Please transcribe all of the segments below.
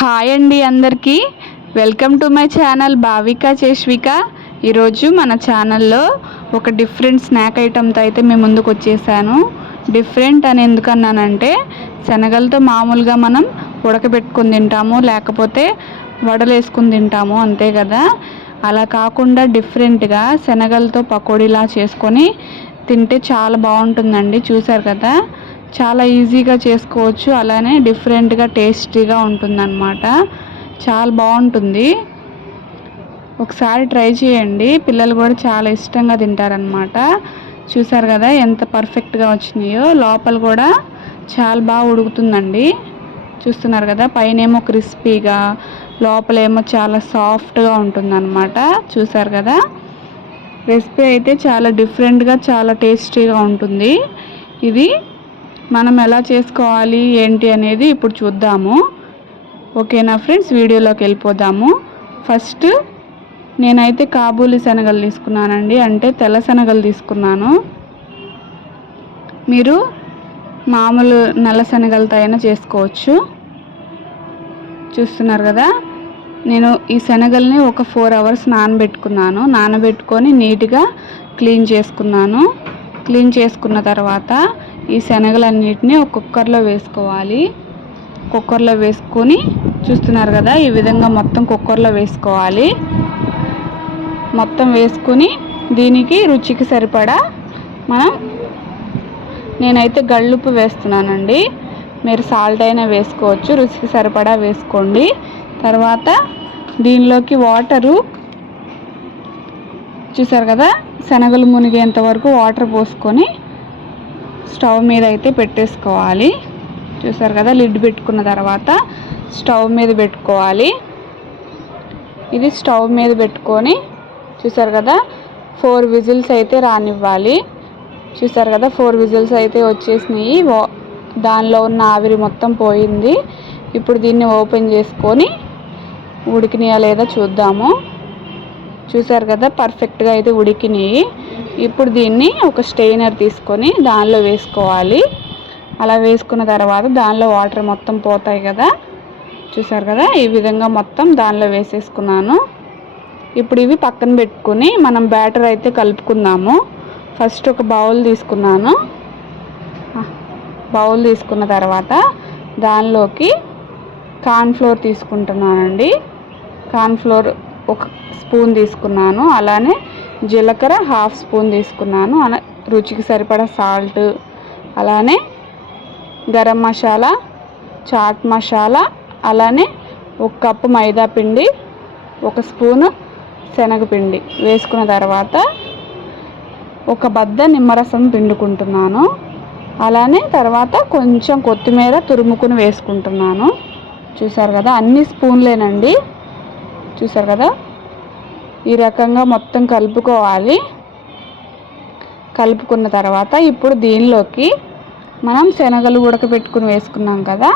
Hi అండి అందరికీ. Welcome to my channel Bhavika Cheshvika. ఈరోజు మన ఛానల్లో ఒక డిఫరెంట్ స్నాక్ ఐటమ్తో అయితే మేము ముందుకు వచ్చేసాను. డిఫరెంట్ అని ఎందుకన్నానంటే శనగలతో మామూలుగా మనం ఉడకబెట్టుకుని తింటాము లేకపోతే వడలు వేసుకుని తింటాము అంతే కదా. అలా కాకుండా డిఫరెంట్గా శనగలతో పకోడీలా చేసుకొని తింటే చాలా బాగుంటుందండి చూసారు కదా? చాలా ఈజీగా చేసుకోవచ్చు అలానే డిఫరెంట్గా టేస్టీగా ఉంటుందన్నమాట. చాలా బాగుంటుంది. ఒకసారి ట్రై చేయండి పిల్లలు కూడా చాలా ఇష్టంగా తింటారనమాట చూసారు కదా ఎంత పర్ఫెక్ట్గా వచ్చినాయో లోపల కూడా చాలా బాగా ఉడుకుతుందండి. చూస్తున్నారు కదా పైన ఏమో క్రిస్పీగా లోపలేమో చాలా సాఫ్ట్గా ఉంటుందన్నమాట. చూసారు కదా? రెసిపీ అయితే చాలా డిఫరెంట్గా చాలా టేస్టీగా ఉంటుంది. ఇది మనం ఎలా చేసుకోవాలి ఏంటి అనేది ఇప్పుడు చూద్దాము. ఓకేనా ఫ్రెండ్స్? వీడియోలోకి వెళ్ళిపోదాము. ఫస్ట్ నేనైతే కాబూలి శనగలు తీసుకున్నానండి. అంటే తెల్ల శనగలు తీసుకున్నాను. మీరు మామూలు నల్ల శనగలతో అయినా చేసుకోవచ్చు. చూస్తున్నారు కదా? నేను ఈ శనగల్ని ఒక ఫోర్ అవర్స్ నానబెట్టుకున్నాను. నానబెట్టుకొని నీట్గా క్లీన్ చేసుకున్నాను. క్లీన్ చేసుకున్న తర్వాత ఈ శనగలన్నిటిని ఒక కుక్కర్లో వేసుకోవాలి. కుక్కర్లో వేసుకొని చూస్తున్నారు కదా ఈ విధంగా మొత్తం కుక్కర్లో వేసుకోవాలి. మొత్తం వేసుకుని దీనికి రుచికి సరిపడా మనం నేనైతే గళ్ళుప్పు వేస్తున్నానండి. మీరు సాల్ట్ అయినా వేసుకోవచ్చు రుచికి సరిపడా వేసుకోండి. తర్వాత దీనిలోకి వాటరు. చూసారు కదా? శనగలు మునిగేంత వరకు వాటర్ పోసుకొని స్టవ్ మీద అయితే పెట్టేసుకోవాలి. చూసారు కదా? లిడ్ పెట్టుకున్న తర్వాత స్టవ్ మీద పెట్టుకోవాలి. ఇది స్టవ్ మీద పెట్టుకొని చూసారు కదా? ఫోర్ విజిల్స్ అయితే రానివ్వాలి. చూసారు కదా? ఫోర్ విజిల్స్ అయితే వచ్చేసినాయి. దానిలో ఉన్న ఆవిరి మొత్తం పోయింది. ఇప్పుడు దీన్ని ఓపెన్ చేసుకొని ఉడికినాయా లేదా చూద్దాము. చూసారు కదా పర్ఫెక్ట్గా అయితే ఉడికినాయి. ఇప్పుడు దీన్ని ఒక స్టెయినర్ తీసుకొని దానిలో వేసుకోవాలి. అలా వేసుకున్న తర్వాత దానిలో వాటర్ మొత్తం పోతాయి కదా. చూసారు కదా ఈ విధంగా మొత్తం దానిలో వేసేసుకున్నాను. ఇప్పుడు ఇవి పక్కన పెట్టుకుని మనం బ్యాటర్ అయితే కలుపుకుందాము. ఫస్ట్ ఒక బౌల్ తీసుకున్నాను. బౌల్ తీసుకున్న తర్వాత దానిలోకి కార్న్ఫ్లోర్ తీసుకుంటున్నానండి. కార్న్ఫ్లోర్ ఒక స్పూన్ తీసుకున్నాను. అలానే జీలకర్ర హాఫ్ స్పూన్ తీసుకున్నాను. అలా రుచికి సరిపడా సాల్ట్ అలానే గరం మసాలా చాట్ మసాలా అలానే ఒక కప్పు మైదా పిండి ఒక స్పూను శనగపిండి వేసుకున్న తర్వాత ఒక బద్ద నిమ్మరసం పిండుకుంటున్నాను. అలానే తర్వాత కొంచెం కొత్తిమీర తురుముకుని వేసుకుంటున్నాను. చూసారు కదా అన్ని స్పూన్లేనండి. చూసారు కదా? ఈ రకంగా మొత్తం కలుపుకోవాలి. కలుపుకున్న తర్వాత ఇప్పుడు దీనిలోకి మనం శనగలు ఉడకబెట్టుకుని వేసుకున్నాం కదా?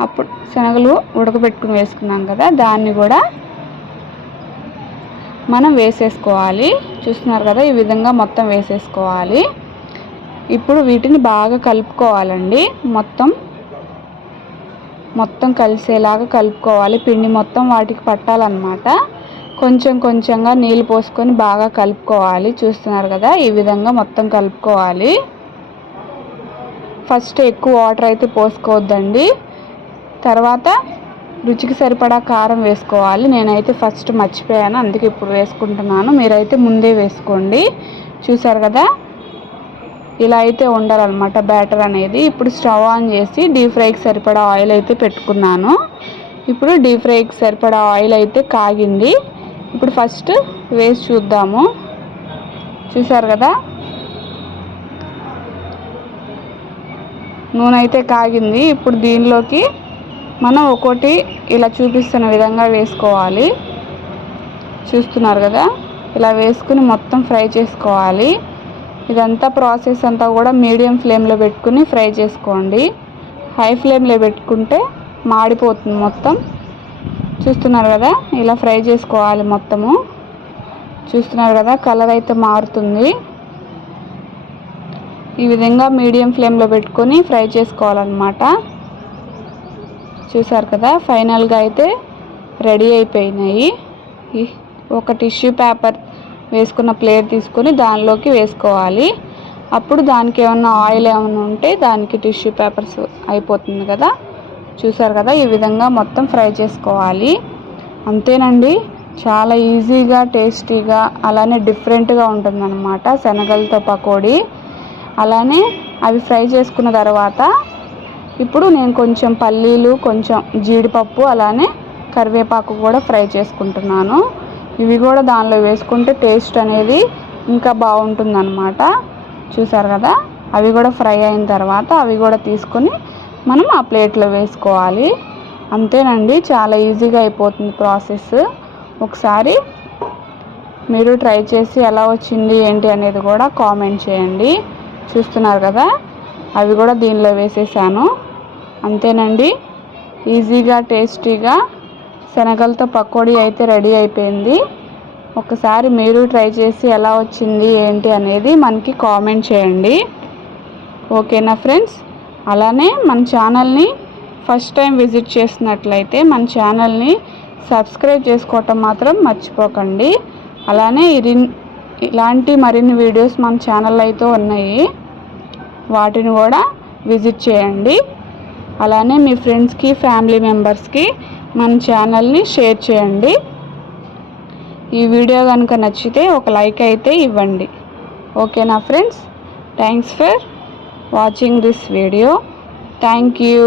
అప్పుడు శనగలు ఉడకబెట్టుకుని వేసుకున్నాం కదా? దాన్ని కూడా మనం వేసేసుకోవాలి. చూస్తున్నారు కదా? ఈ విధంగా మొత్తం వేసేసుకోవాలి. ఇప్పుడు వీటిని బాగా కలుపుకోవాలండి. మొత్తం మొత్తం కలిసేలాగా కలుపుకోవాలి. పిండి మొత్తం వాటికి పట్టాలన్నమాట. కొంచెం కొంచెంగా నీళ్ళు పోసుకొని బాగా కలుపుకోవాలి. చూస్తున్నారు కదా ఈ విధంగా మొత్తం కలుపుకోవాలి. ఫస్ట్ ఎక్కువ వాటర్ అయితే పోసుకోవద్దండి. తర్వాత రుచికి సరిపడా కారం వేసుకోవాలి. నేనైతే ఫస్ట్ మర్చిపోయాను అందుకే ఇప్పుడు వేసుకుంటున్నాను. మీరైతే ముందే వేసుకోండి. చూసారు కదా ఇలా అయితే ఉండాలన్నమాట బ్యాటర్ అనేది. ఇప్పుడు స్టవ్ ఆన్ చేసి డీప్ ఫ్రైకి సరిపడా ఆయిల్ అయితే పెట్టుకున్నాను. ఇప్పుడు డీప్ ఫ్రైకి సరిపడా ఆయిల్ అయితే కాగింది. ఇప్పుడు ఫస్ట్ వేసి చూద్దాము. చూసారు కదా? నూనె అయితే కాగింది. ఇప్పుడు దీనిలోకి మనం ఒకటి ఇలా చూపిస్తున్న విధంగా వేసుకోవాలి. చూస్తున్నారు కదా? ఇలా వేసుకుని మొత్తం ఫ్రై చేసుకోవాలి. ఇదంతా ప్రాసెస్ అంతా కూడా మీడియం ఫ్లేమ్లో పెట్టుకుని ఫ్రై చేసుకోండి. హై ఫ్లేమ్లో పెట్టుకుంటే మాడిపోతుంది మొత్తం. చూస్తున్నారు కదా? ఇలా ఫ్రై చేసుకోవాలి మొత్తము. చూస్తున్నారు కదా? కలర్ అయితే మారుతుంది. ఈ విధంగా మీడియం ఫ్లేమ్లో పెట్టుకొని ఫ్రై చేసుకోవాలన్నమాట. చూసారు కదా? ఫైనల్గా అయితే రెడీ అయిపోయినాయి. ఒక టిష్యూ పేపర్ వేసుకున్న ప్లేట్ తీసుకొని దానిలోకి వేసుకోవాలి. అప్పుడు దానికి ఏమన్నా ఆయిల్ ఏమైనా ఉంటే దానికి టిష్యూ పేపర్స్ అయిపోతుంది కదా. చూసారు కదా ఈ విధంగా మొత్తం ఫ్రై చేసుకోవాలి. అంతేనండి చాలా ఈజీగా టేస్టీగా అలానే డిఫరెంట్గా ఉంటుందన్నమాట శనగలతో పకోడీ. అలానే అవి ఫ్రై చేసుకున్న తర్వాత ఇప్పుడు నేను కొంచెం పల్లీలు కొంచెం జీడిపప్పు అలానే కరివేపాకు కూడా ఫ్రై చేసుకుంటున్నాను. ఇవి కూడా దానిలో వేసుకుంటే టేస్ట్ అనేది ఇంకా బాగుంటుందన్నమాట. చూసారు కదా? అవి కూడా ఫ్రై అయిన తర్వాత అవి కూడా తీసుకొని మనం ఆ ప్లేట్లో వేసుకోవాలి. అంతేనండి చాలా ఈజీగా అయిపోతుంది ప్రాసెస్. ఒకసారి మీరు ట్రై చేసి ఎలా వచ్చింది ఏంటి అనేది కూడా కామెంట్ చేయండి. చూస్తున్నారు కదా? అవి కూడా దీనిలో వేసేసాను. అంతేనండి ఈజీగా టేస్టీగా శనగలతో పకోడీ అయితే రెడీ అయిపోయింది. ఒకసారి మీరు ట్రై చేసి ఎలా వచ్చింది ఏంటి అనేది మనకి కామెంట్ చేయండి. ఓకేనా ఫ్రెండ్స్? అలానే మన ఛానల్ని ఫస్ట్ టైం విజిట్ చేసినట్లయితే మన ఛానల్ని సబ్స్క్రైబ్ చేసుకోవటం మాత్రం మర్చిపోకండి. అలానే ఇది ఇలాంటి మరిన్ని వీడియోస్ మన ఛానల్ అయితే ఉన్నాయి. వాటిని కూడా విజిట్ చేయండి. అలానే మీ ఫ్రెండ్స్కి ఫ్యామిలీ మెంబర్స్కి మన ఛానల్ని షేర్ చేయండి. ఈ వీడియో కనుక నచ్చితే ఒక లైక్ అయితే ఇవ్వండి. ఓకేనా friends? Thanks for watching this video. Thank you.